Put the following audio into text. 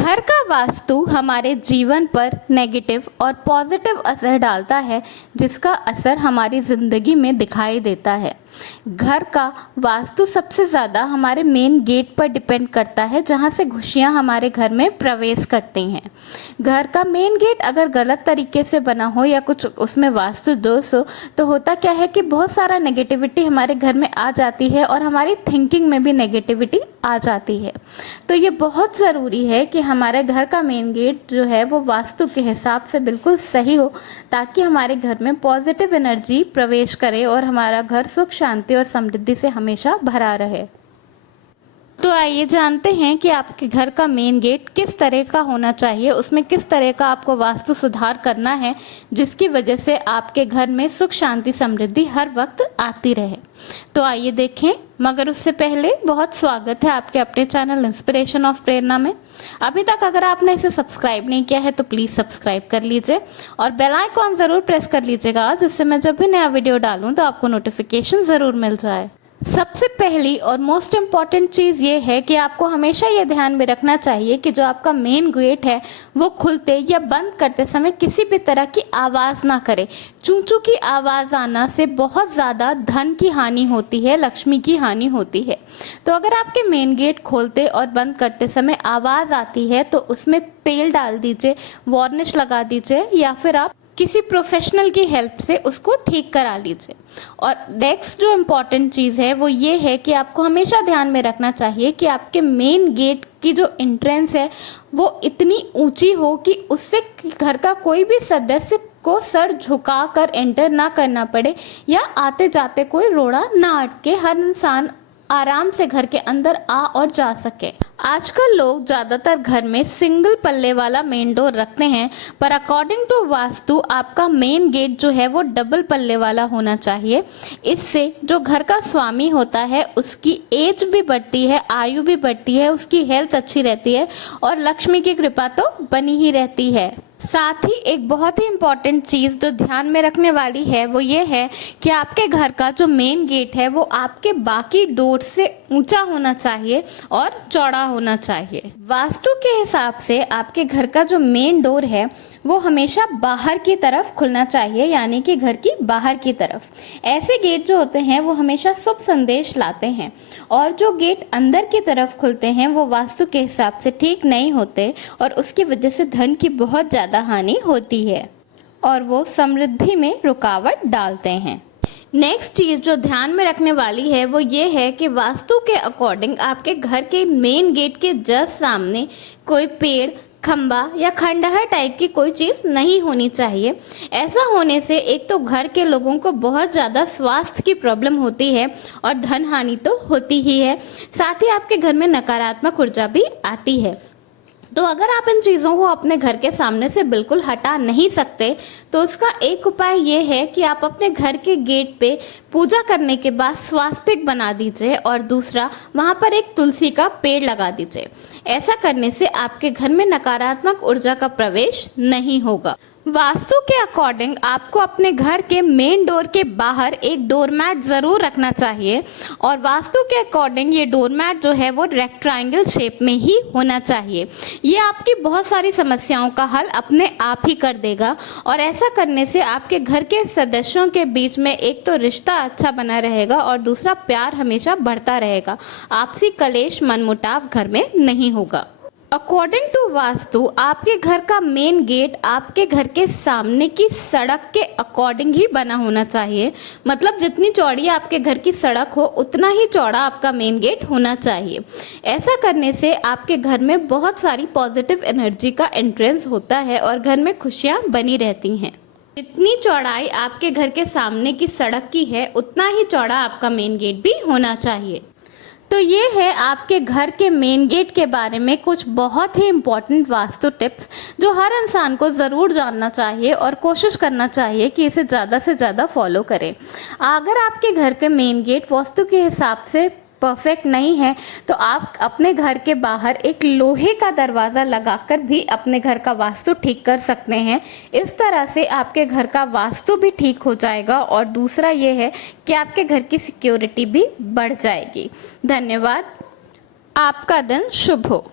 घर का वास्तु हमारे जीवन पर नेगेटिव और पॉजिटिव असर डालता है, जिसका असर हमारी ज़िंदगी में दिखाई देता है। घर का वास्तु सबसे ज़्यादा हमारे मेन गेट पर डिपेंड करता है, जहाँ से खुशियाँ हमारे घर में प्रवेश करती हैं। घर का मेन गेट अगर गलत तरीके से बना हो या कुछ उसमें वास्तु दोष हो, तो होता क्या है कि बहुत सारा नेगेटिविटी हमारे घर में आ जाती है और हमारी थिंकिंग में भी नेगेटिविटी आ जाती है। तो ये बहुत ज़रूरी है कि हमारे घर का मेन गेट जो है वो वास्तु के हिसाब से बिल्कुल सही हो, ताकि हमारे घर में पॉजिटिव एनर्जी प्रवेश करे और हमारा घर सुख शांति और समृद्धि से हमेशा भरा रहे। तो आइए जानते हैं कि आपके घर का मेन गेट किस तरह का होना चाहिए, उसमें किस तरह का आपको वास्तु सुधार करना है, जिसकी वजह से आपके घर में सुख शांति समृद्धि हर वक्त आती रहे। तो आइए देखें, मगर उससे पहले बहुत स्वागत है आपके अपने चैनल इंस्पिरेशन ऑफ प्रेरणा में। अभी तक अगर आपने इसे सब्सक्राइब नहीं किया है तो प्लीज़ सब्सक्राइब कर लीजिए और बेल आइकॉन ज़रूर प्रेस कर लीजिएगा, जिससे मैं जब भी नया वीडियो डालूँ तो आपको नोटिफिकेशन ज़रूर मिल जाए। सबसे पहली और मोस्ट इम्पॉर्टेंट चीज़ ये है कि आपको हमेशा ये ध्यान में रखना चाहिए कि जो आपका मेन गेट है वो खुलते या बंद करते समय किसी भी तरह की आवाज़ ना करे। चूं चूं की आवाज़ आना से बहुत ज़्यादा धन की हानि होती है, लक्ष्मी की हानि होती है। तो अगर आपके मेन गेट खोलते और बंद करते समय आवाज़ आती है तो उसमें तेल डाल दीजिए, वार्निश लगा दीजिए या फिर आप किसी प्रोफेशनल की हेल्प से उसको ठीक करा लीजिए। और नेक्स्ट जो इम्पॉर्टेंट चीज़ है वो ये है कि आपको हमेशा ध्यान में रखना चाहिए कि आपके मेन गेट की जो एंट्रेंस है वो इतनी ऊंची हो कि उससे घर का कोई भी सदस्य को सर झुका कर एंटर ना करना पड़े या आते जाते कोई रोड़ा ना अटके, हर इंसान आराम से घर के अंदर आ और जा सके। आजकल लोग ज़्यादातर घर में सिंगल पल्ले वाला मेन डोर रखते हैं, पर अकॉर्डिंग टू वास्तु आपका मेन गेट जो है वो डबल पल्ले वाला होना चाहिए। इससे जो घर का स्वामी होता है उसकी एज भी बढ़ती है, आयु भी बढ़ती है, उसकी हेल्थ अच्छी रहती है और लक्ष्मी की कृपा तो बनी ही रहती है। साथ ही एक बहुत ही इम्पॉर्टेंट चीज़ जो ध्यान में रखने वाली है वो ये है कि आपके घर का जो मेन गेट है वो आपके बाकी डोर से ऊंचा होना चाहिए और चौड़ा होना चाहिए। वास्तु के हिसाब से आपके घर का जो मेन डोर है वो हमेशा बाहर की तरफ खुलना चाहिए, यानी कि घर की बाहर की तरफ। ऐसे गेट जो होते हैं वो हमेशा शुभ संदेश लाते हैं और जो गेट अंदर की तरफ खुलते हैं वो वास्तु के हिसाब से ठीक नहीं होते और उसकी वजह से धन की बहुत ज़्यादा हानि होती है और वो समृद्धि में रुकावट डालते हैं। नेक्स्ट चीज़ जो ध्यान में रखने वाली है वो ये है कि वास्तु के अकॉर्डिंग आपके घर के मेन गेट के जस्ट सामने कोई पेड़, खंबा या खंडहर टाइप की कोई चीज़ नहीं होनी चाहिए। ऐसा होने से एक तो घर के लोगों को बहुत ज़्यादा स्वास्थ्य की प्रॉब्लम होती है और धन हानि तो होती ही है, साथ ही आपके घर में नकारात्मक ऊर्जा भी आती है। तो अगर आप इन चीज़ों को अपने घर के सामने से बिल्कुल हटा नहीं सकते तो उसका एक उपाय ये है कि आप अपने घर के गेट पे पूजा करने के बाद स्वास्तिक बना दीजिए और दूसरा वहाँ पर एक तुलसी का पेड़ लगा दीजिए। ऐसा करने से आपके घर में नकारात्मक ऊर्जा का प्रवेश नहीं होगा। वास्तु के अकॉर्डिंग आपको अपने घर के मेन डोर के बाहर एक डोरमैट ज़रूर रखना चाहिए और वास्तु के अकॉर्डिंग ये डोरमैट जो है वो रेक्टेंगल शेप में ही होना चाहिए। ये आपकी बहुत सारी समस्याओं का हल अपने आप ही कर देगा और ऐसा करने से आपके घर के सदस्यों के बीच में एक तो रिश्ता अच्छा बना रहेगा और दूसरा प्यार हमेशा बढ़ता रहेगा। आपसी कलेश मनमुटाव घर में नहीं होगा। अकॉर्डिंग टू वास्तु आपके घर का मेन गेट आपके घर के सामने की सड़क के अकॉर्डिंग ही बना होना चाहिए। मतलब जितनी चौड़ी आपके घर की सड़क हो उतना ही चौड़ा आपका मेन गेट होना चाहिए। ऐसा करने से आपके घर में बहुत सारी पॉजिटिव एनर्जी का एंट्रेंस होता है और घर में खुशियाँ बनी रहती हैं। जितनी चौड़ाई आपके घर के सामने की सड़क की है उतना ही चौड़ा आपका मेन गेट भी होना चाहिए। तो ये है आपके घर के मेन गेट के बारे में कुछ बहुत ही इम्पॉर्टेंट वास्तु टिप्स जो हर इंसान को ज़रूर जानना चाहिए और कोशिश करना चाहिए कि इसे ज़्यादा से ज़्यादा फॉलो करें। अगर आपके घर के मेन गेट वास्तु के हिसाब से परफेक्ट नहीं है तो आप अपने घर के बाहर एक लोहे का दरवाज़ा लगाकर भी अपने घर का वास्तु ठीक कर सकते हैं। इस तरह से आपके घर का वास्तु भी ठीक हो जाएगा और दूसरा ये है कि आपके घर की सिक्योरिटी भी बढ़ जाएगी। धन्यवाद। आपका दिन शुभ हो।